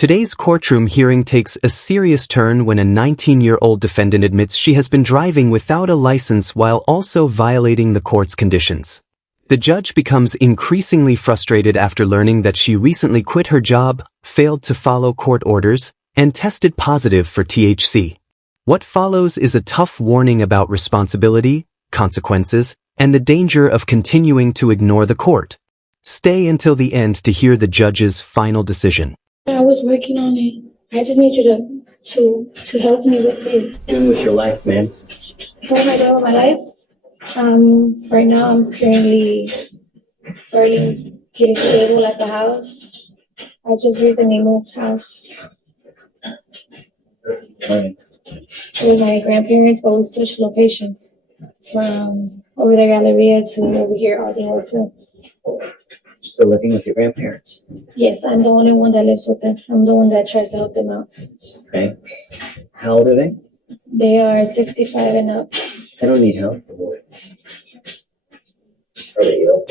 Today's courtroom hearing takes a serious turn when a 19-year-old defendant admits she has been driving without a license while also violating the court's conditions. The judge becomes increasingly frustrated after learning that she recently quit her job, failed to follow court orders, and tested positive for THC. What follows is a tough warning about responsibility, consequences, and the danger of continuing to ignore the court. Stay until the end to hear the judge's final decision. I was working on it. I just need you to help me with this. Doing with your life, man? What am I doing with my life? Right now I'm currently getting stable at the house. I just recently moved house with my grandparents, but we switched locations from over there Galleria to over here, Aldi Hospital. Still living with your grandparents? Yes, I'm the only one that lives with them. I'm the one that tries to help them out. Okay. How old are they? They are 65 and up. They don't need help. Are they ill?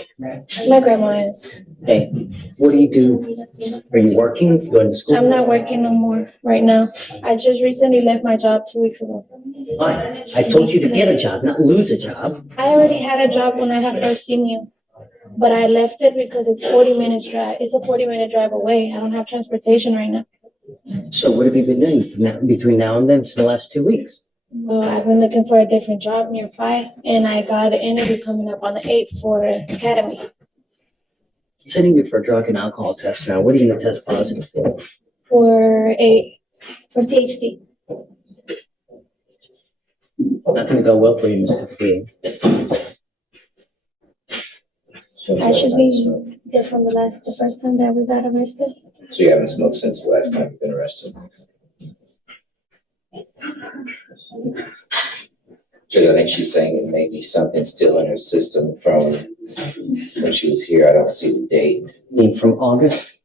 My grandma is. Hey, what do you do? Are you working? Going to school? I'm not working no more right now. I just recently left my job 2 weeks ago. Why? I told you to get a job, not lose a job. I already had a job when I had first seen you, but I left it because it's 40 minutes drive. It's a 40-minute drive away. I don't have transportation right now. So what have you been doing between now and then for the last 2 weeks? Well, I've been looking for a different job nearby, and I got an interview coming up on the 8th for Academy. I'm sending you for a drug and alcohol test now. What are you going to test positive for? For THC. Not going to go well for you, Mr. P. I should be there from the first time that we got arrested. So you haven't smoked since the last time you've been arrested? Because I think she's saying it may be something still in her system from when she was here. I don't see the date. You mean from August?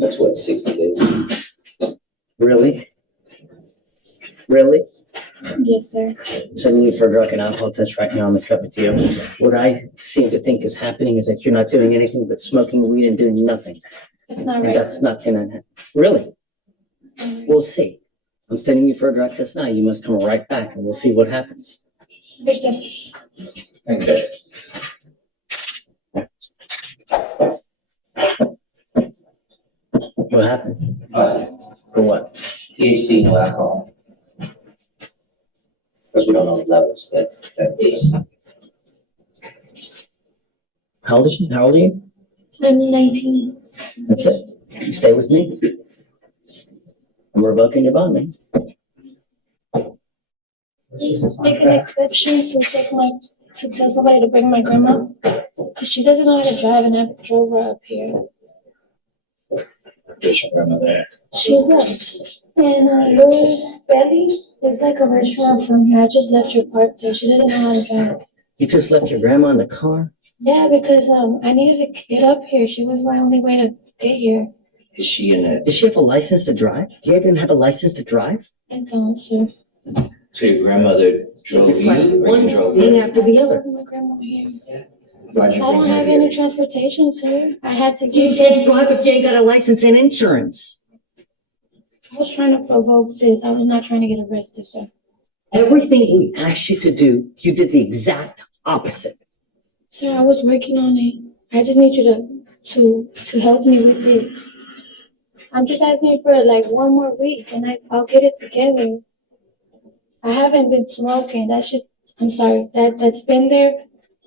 That's what, 60 days? Really? Really? Yes, sir. I'm sending you for a drug and alcohol test right now, Ms. Capatio. What I seem to think is happening is that you're not doing anything but smoking weed and doing nothing. That's not And right. that's not gonna happen. Really? We'll see. I'm sending you for a drug test now. You must come right back and we'll see what happens. Understand. Okay. What happened? For what? THC, no alcohol. Because we don't know the levels, but that's it. How old is she? How old are you? I'm 19. That's it. You stay with me. I'm revoking your bond, man. Make an exception to tell somebody to bring my grandma, because she doesn't know how to drive, and I drove her up here. Where's your grandmother? She's in Little Belly. It's like a restaurant from here. I just left her parked there. She doesn't know how to drive. You just left your grandma in the car? Yeah, because I needed to get up here. She was my only way to get here. Is she in a, Does she have a license to drive? You even have a license to drive? I don't, sir. so your grandmother drove It's you like or one you drove thing her? after the other. My grandma here. Why'd I you bring don't her have here? any transportation, sir. I had to You get can't drive if you ain't got a license and insurance. I was trying to provoke this. I was not trying to get arrested, sir. Everything we asked you to do, you did the exact opposite. Sir, I was working on it. I just need you to help me with this. I'm just asking for like 1 more week, and I'll get it together. I haven't been smoking. I'm sorry. That's been there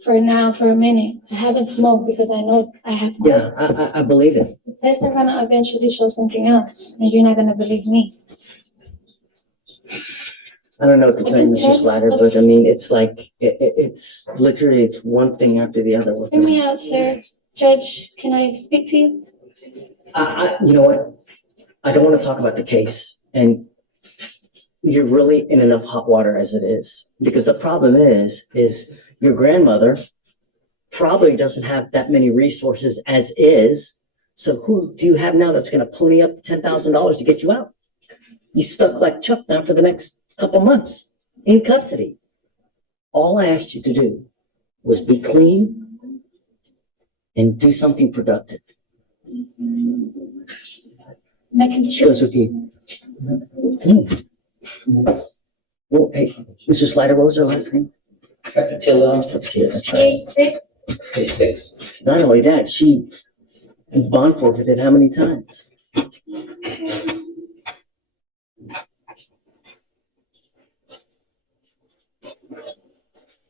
for a minute. I haven't smoked because I know I have. Yeah, I believe it. The tests are gonna eventually show something else, and you're not gonna believe me. I don't know what to tell you, Mr. Slatter, but I mean, it's like, it's literally, it's one thing after the other. Hear me out, sir. Judge, can I speak to you? You know what? I don't want to talk about the case, and you're really in enough hot water as it is. Because the problem is your grandmother probably doesn't have that many resources as is. So who do you have now that's going to pony up $10,000 to get you out? You stuck like Chuck now for the next couple months in custody. All I asked you to do was be clean and do something productive. Making She goes with you. Well, hey, Mr. Slider, what was her last name? Patillo, Yeah, that's right. Page 6. page 6. Not only that, she bond forfeited how many times?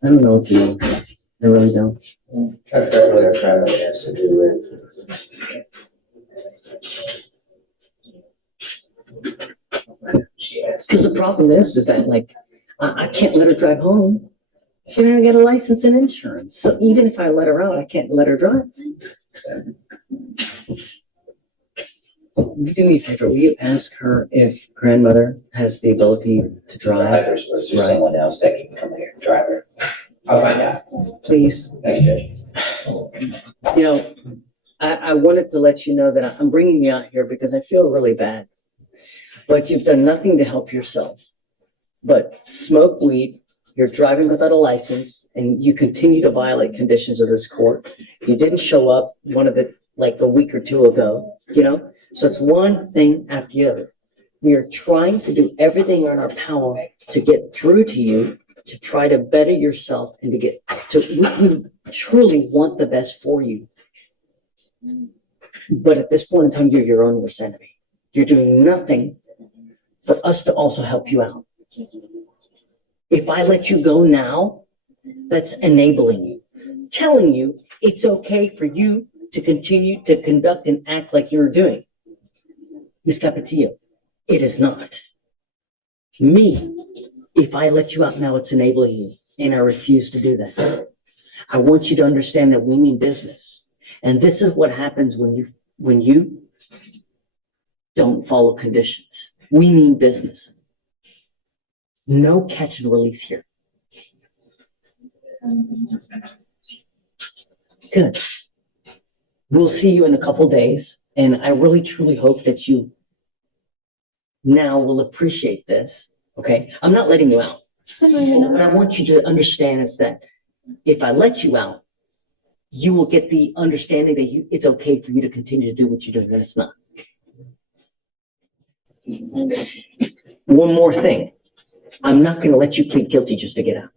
I don't know what to do. I really don't. I forgot what her primary has to do with. She has. Because the problem is that like, I can't let her drive home. She didn't even get a license and insurance. So even if I let her out, I can't let her drive. Will you do me a favor? Will you ask her if grandmother has the ability to drive? Drivers, or is there someone else that can come here and drive her? I'll find out. Please. Thank you, Judge. You know, I wanted to let you know that I'm bringing you out here because I feel really bad. But you've done nothing to help yourself. But smoke weed, you're driving without a license, and you continue to violate conditions of this court. You didn't show up one of it like a week or two ago, you know? So it's one thing after the other. We are trying to do everything in our power to get through to you, to try to better yourself and to get to, we truly want the best for you. But at this point in time, you're your own worst enemy. You're doing nothing for us to also help you out. If I let you go now, that's enabling you, telling you it's okay for you to continue to conduct and act like you're doing. Ms. Capetillo, it is not. Me, if I let you out now, it's enabling you, and I refuse to do that. I want you to understand that we mean business. And this is what happens when you don't follow conditions. We mean business. No catch and release here. Good. We'll see you in a couple days, and I really truly hope that you now will appreciate this. Okay? I'm not letting you out. What I want you to understand is that if I let you out, you will get the understanding that it's okay for you to continue to do what you're doing, and it's not. One more thing. I'm not going to let you plead guilty just to get out.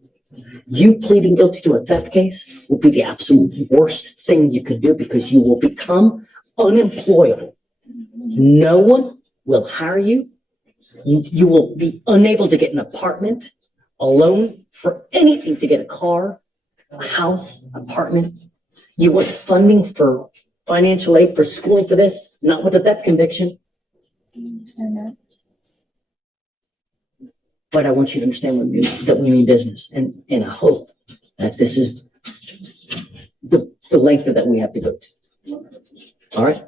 You pleading guilty to a theft case will be the absolute worst thing you can do because you will become unemployable. No one will hire you. You will be unable to get an apartment, a loan for anything, to get a car, a house, apartment. You want funding for financial aid for schooling for this, not with a theft conviction. But I want you to understand that we mean business, and I hope that this is the length that we have to go to. All right?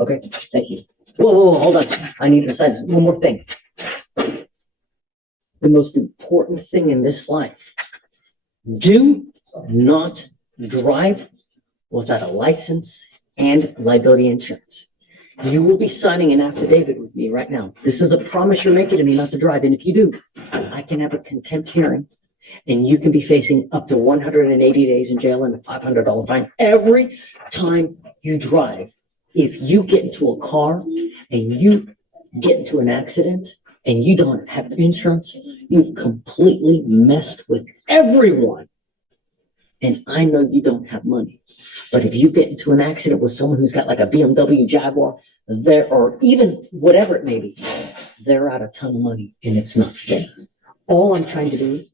Okay, thank you. Whoa, hold on. I need to decide one more thing. The most important thing in this life, do not drive without a license and liability insurance. You will be signing an affidavit with me right now. This is a promise you're making to me not to drive. And if you do, I can have a contempt hearing and you can be facing up to 180 days in jail and a $500 fine every time you drive. If you get into a car and you get into an accident and you don't have insurance, you've completely messed with everyone. And I know you don't have money. But if you get into an accident with someone who's got like a BMW Jaguar, or even whatever it may be, they're out a ton of money and it's not fair. All I'm trying to do.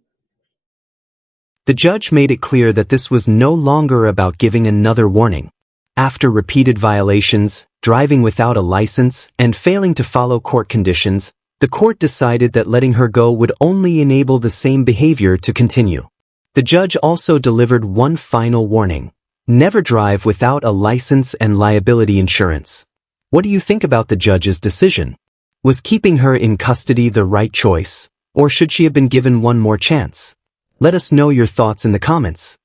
The judge made it clear that this was no longer about giving another warning. After repeated violations, driving without a license, and failing to follow court conditions, the court decided that letting her go would only enable the same behavior to continue. The judge also delivered one final warning. Never drive without a license and liability insurance. What do you think about the judge's decision? Was keeping her in custody the right choice, or should she have been given one more chance? Let us know your thoughts in the comments.